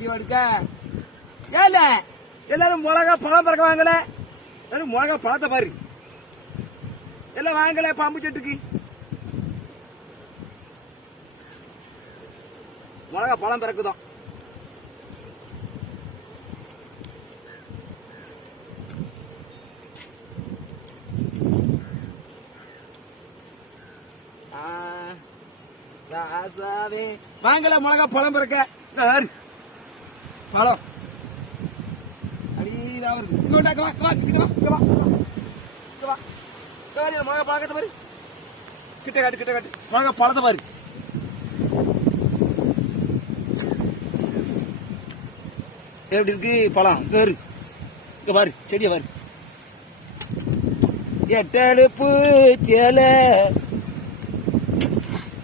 Video எடுக்க ஏல எல்லாரும் மிளகா பழம் பறக்க வாங்கல. எல்லாரும் மிளகா பழத்தை பாரு. எல்லாம் வாங்கல பாம்பு செட்டுக்கு மிளகா பழம் பறக்குதான். வாங்கல மிளகா பழம் பறக்க பழம் அடிதான் வருது. மிளகா பழக்கத்தை பாரு. கிட்ட காட்டு மிளகா பழத்தை பாரு. எப்படி இருக்கு பழம்? இங்க பாரு செடிய பாரு. எட்டடுப்பு சேலை